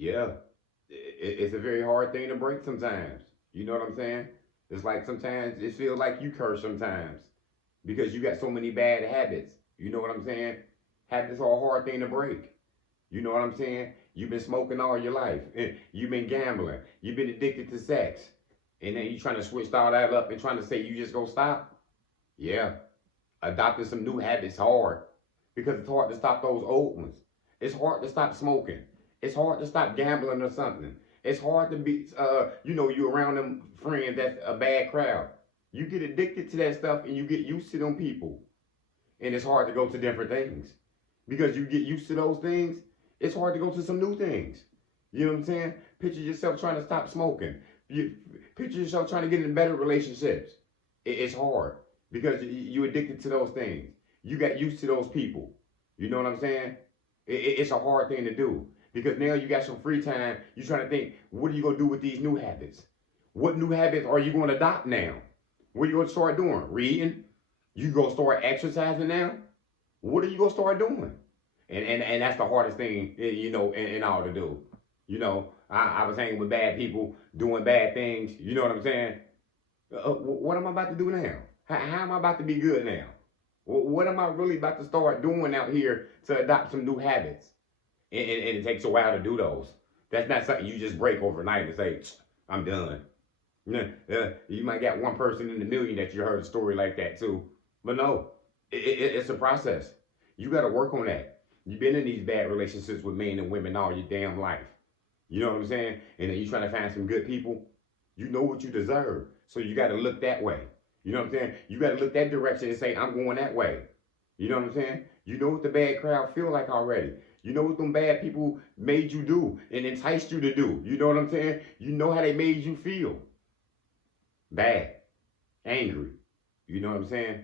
Yeah, it's a very hard thing to break sometimes. You know what I'm saying? It's like sometimes it feels like you curse sometimes because you got so many bad habits. You know what I'm saying? Habits are a hard thing to break. You know what I'm saying? You've been smoking all your life. You've been gambling. You've been addicted to sex. And then you trying to switch all that up and trying to say you just gonna stop? Yeah. Adopting some new habits hard because it's hard to stop those old ones. It's hard to stop smoking. It's hard to stop gambling or something. It's hard to be, you around them friends that's a bad crowd. You get addicted to that stuff and you get used to them people. And it's hard to go to different things because you get used to those things. It's hard to go to some new things. You know what I'm saying? Picture yourself trying to stop smoking. You picture yourself trying to get in better relationships. It's hard because you addicted to those things. You got used to those people. You know what I'm saying? It's a hard thing to do because now you got some free time. You're trying to think, what are you gonna do with these new habits? What new habits are you gonna adopt now? What are you gonna start doing? Reading? You gonna start exercising now? What are you gonna start doing? And that's the hardest thing, in all to do. I was hanging with bad people, doing bad things. You know what I'm saying? What am I about to do now? How am I about to be good now? What am I really about to start doing out here to adopt some new habits? And it takes a while to do those. That's not something you just break overnight and say, I'm done. You might get one person in a million that you heard a story like that too. But no, it's a process. You got to work on that. You've been in these bad relationships with men and women all your damn life. You know what I'm saying? And then you trying to find some good people. You know what you deserve. So you got to look that way. You know what I'm saying? You got to look that direction and say, I'm going that way. You know what I'm saying? You know what the bad crowd feel like already. You know what them bad people made you do and enticed you to do. You know what I'm saying? You know how they made you feel. Bad. Angry. You know what I'm saying?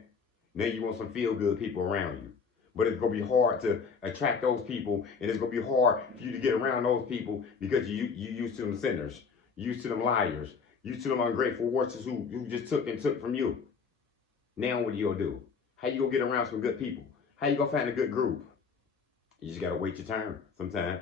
Now you want some feel good people around you. But it's gonna be hard to attract those people, and it's gonna be hard for you to get around those people because you used to them sinners, you used to them liars, you used to them ungrateful horses who just took and took from you. Now what are you gonna do? How you gonna get around some good people? How you gonna find a good group? You just gotta wait your turn sometimes.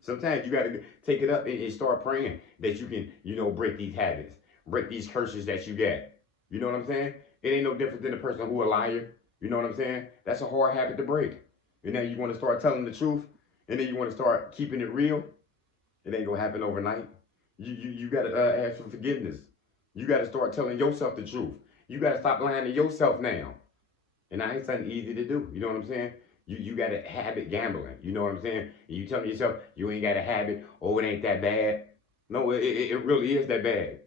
Sometimes you gotta take it up and start praying that you can, break these habits, break these curses that you get. You know what I'm saying? It ain't no different than a person who a liar. You know what I'm saying? That's a hard habit to break. And now you want to start telling the truth, and then you want to start keeping it real. It ain't gonna happen overnight. You gotta ask for forgiveness. You gotta start telling yourself the truth. You gotta stop lying to yourself now. And that ain't something easy to do. You know what I'm saying? You got a habit gambling. You know what I'm saying? And you telling yourself you ain't got a habit. Oh, it ain't that bad. No, it really is that bad.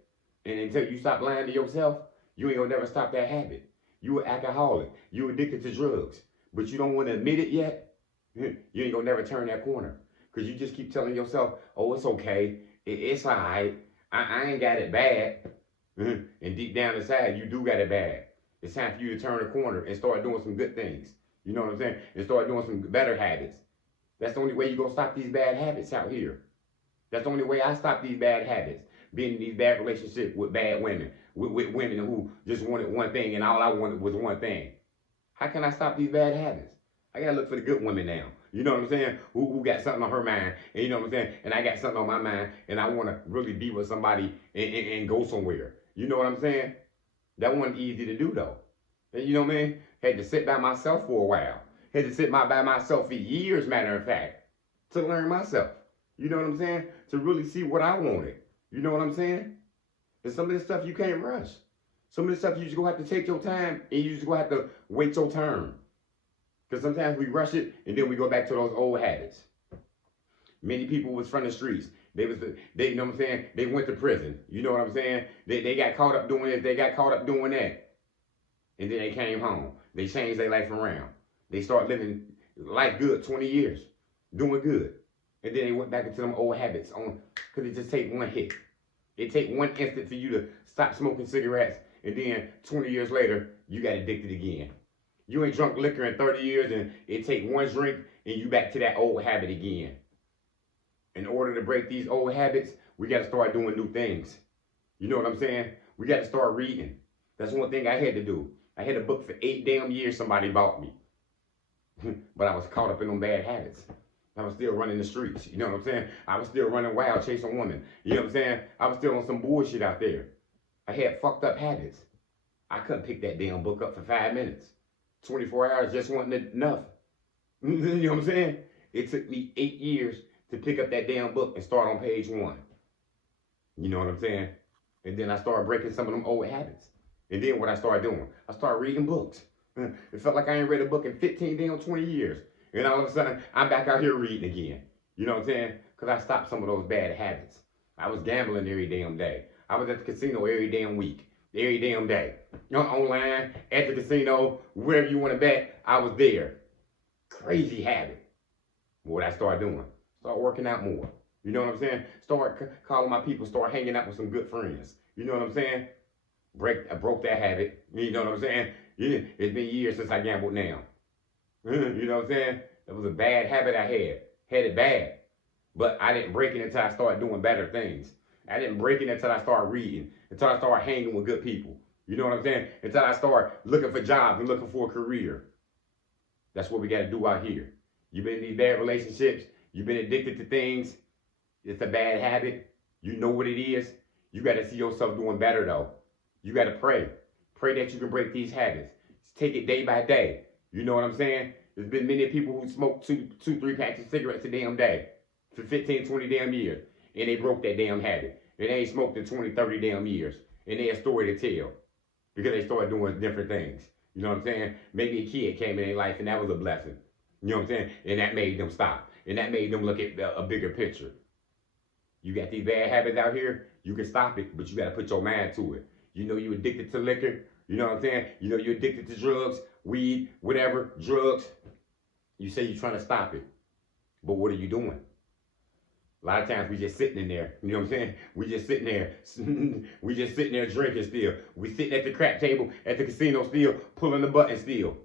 And until you stop lying to yourself, you ain't gonna never stop that habit. You an alcoholic. You addicted to drugs. But you don't want to admit it yet. You ain't gonna never turn that corner. Because you just keep telling yourself, oh, it's okay. It's all right. I ain't got it bad. And deep down inside, you do got it bad. It's time for you to turn the corner and start doing some good things. You know what I'm saying? And start doing some better habits. That's the only way you're going to stop these bad habits out here. That's the only way I stop these bad habits. Being in these bad relationships with bad women. With women who just wanted one thing and all I wanted was one thing. How can I stop these bad habits? I got to look for the good women now. You know what I'm saying? Who got something on her mind. And you know what I'm saying? And I got something on my mind. And I want to really be with somebody and go somewhere. You know what I'm saying? That wasn't easy to do though. You know what I mean? Had to sit by myself for a while. Had to sit by myself for years, matter of fact, to learn myself. You know what I'm saying? To really see what I wanted. You know what I'm saying? And some of this stuff you can't rush. Some of this stuff you just gonna have to take your time and you just gonna have to wait your turn. Because sometimes we rush it and then we go back to those old habits. Many people was from the streets. They you know what I'm saying? They went to prison. You know what I'm saying? They got caught up doing this. They got caught up doing that. And then they came home. They changed their life around. They start living life good, 20 years, doing good. And then they went back into them old habits because it just take one hit. It take one instant for you to stop smoking cigarettes, and then 20 years later, you got addicted again. You ain't drunk liquor in 30 years, and it take one drink, and you back to that old habit again. In order to break these old habits, we got to start doing new things. You know what I'm saying? We got to start reading. That's one thing I had to do. I had a book for 8 damn years somebody bought me. But I was caught up in them bad habits. I was still running the streets. You know what I'm saying? I was still running wild, chasing women. You know what I'm saying? I was still on some bullshit out there. I had fucked up habits. I couldn't pick that damn book up for 5 minutes. 24 hours just wasn't enough. You know what I'm saying? It took me 8 years to pick up that damn book and start on page 1. You know what I'm saying? And then I started breaking some of them old habits. And then what I started doing, I started reading books. It felt like I ain't read a book in 15 damn 20 years. And all of a sudden, I'm back out here reading again. You know what I'm saying? Because I stopped some of those bad habits. I was gambling every damn day. I was at the casino every damn week, every damn day. You know, online, at the casino, wherever you want to bet, I was there. Crazy habit. What I started doing, start working out more. You know what I'm saying? Start calling my people, start hanging out with some good friends. You know what I'm saying? I broke that habit. You know what I'm saying? Yeah, it's been years since I gambled now. You know what I'm saying? That was a bad habit I had. Had it bad. But I didn't break it until I started doing better things. I didn't break it until I started reading, until I started hanging with good people. You know what I'm saying? Until I started looking for jobs and looking for a career. That's what we got to do out here. You've been in these bad relationships. You've been addicted to things. It's a bad habit. You know what it is. You got to see yourself doing better, though. You got to pray. Pray that you can break these habits. Take it day by day. You know what I'm saying? There's been many people who smoke two, 3 packs of cigarettes a damn day for 15, 20 damn years. And they broke that damn habit. And they ain't smoked in 20, 30 damn years. And they had a story to tell. Because they started doing different things. You know what I'm saying? Maybe a kid came in their life and that was a blessing. You know what I'm saying? And that made them stop. And that made them look at a bigger picture. You got these bad habits out here, you can stop it, but you got to put your mind to it. You know you addicted to liquor. You know what I'm saying? You know you're addicted to drugs, weed, whatever, drugs. You say you're trying to stop it. But what are you doing? A lot of times we just sitting in there. You know what I'm saying? We just sitting there. We just sitting there drinking still. We sitting at the crap table at the casino still, pulling the button still.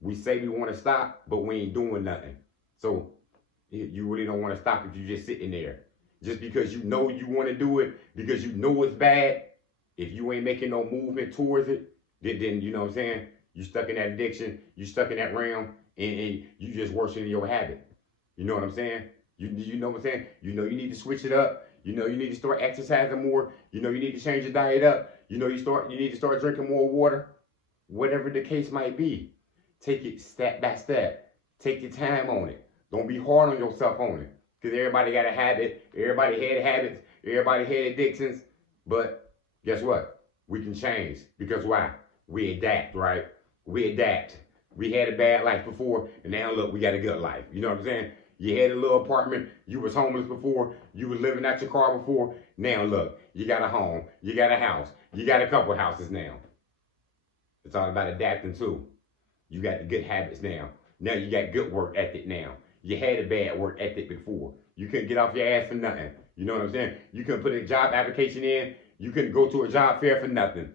We say we want to stop, but we ain't doing nothing. So you really don't want to stop if you're just sitting there. Just because you know you want to do it, because you know it's bad, if you ain't making no movement towards it, then you know what I'm saying? You stuck in that addiction, you stuck in that realm, and you just worsening your habit. You know what I'm saying? You know what I'm saying? You know you need to switch it up. You know you need to start exercising more. You know you need to change your diet up. You know you need to start drinking more water. Whatever the case might be, take it step by step. Take your time on it. Don't be hard on yourself on it. Because everybody got a habit. Everybody had habits. Everybody had addictions. But guess what? We can change. Because why? We adapt, right? We adapt. We had a bad life before, and now look, we got a good life. You know what I'm saying? You had a little apartment. You was homeless before. You was living out your car before. Now look, you got a home. You got a house. You got a couple houses now. It's all about adapting too. You got the good habits now. Now you got good work ethic now. You had a bad work ethic before. You couldn't get off your ass for nothing. You know what I'm saying? You couldn't put a job application in. You couldn't go to a job fair for nothing.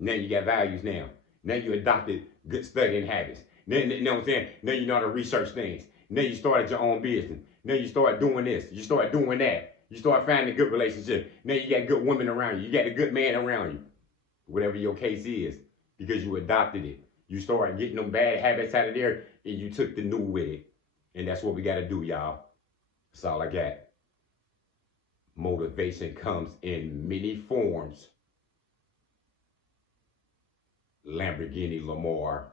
Now you got values now. Now you adopted good studying habits. Now, you know what I'm saying? Now you know how to research things. Now you started your own business. Now you start doing this. You start doing that. You start finding a good relationship. Now you got good women around you. You got a good man around you. Whatever your case is. Because you adopted it. You started getting them bad habits out of there and you took the new with it. And that's what we got to do, y'all. That's all I got. Motivation comes in many forms. Lamborghini Lamar.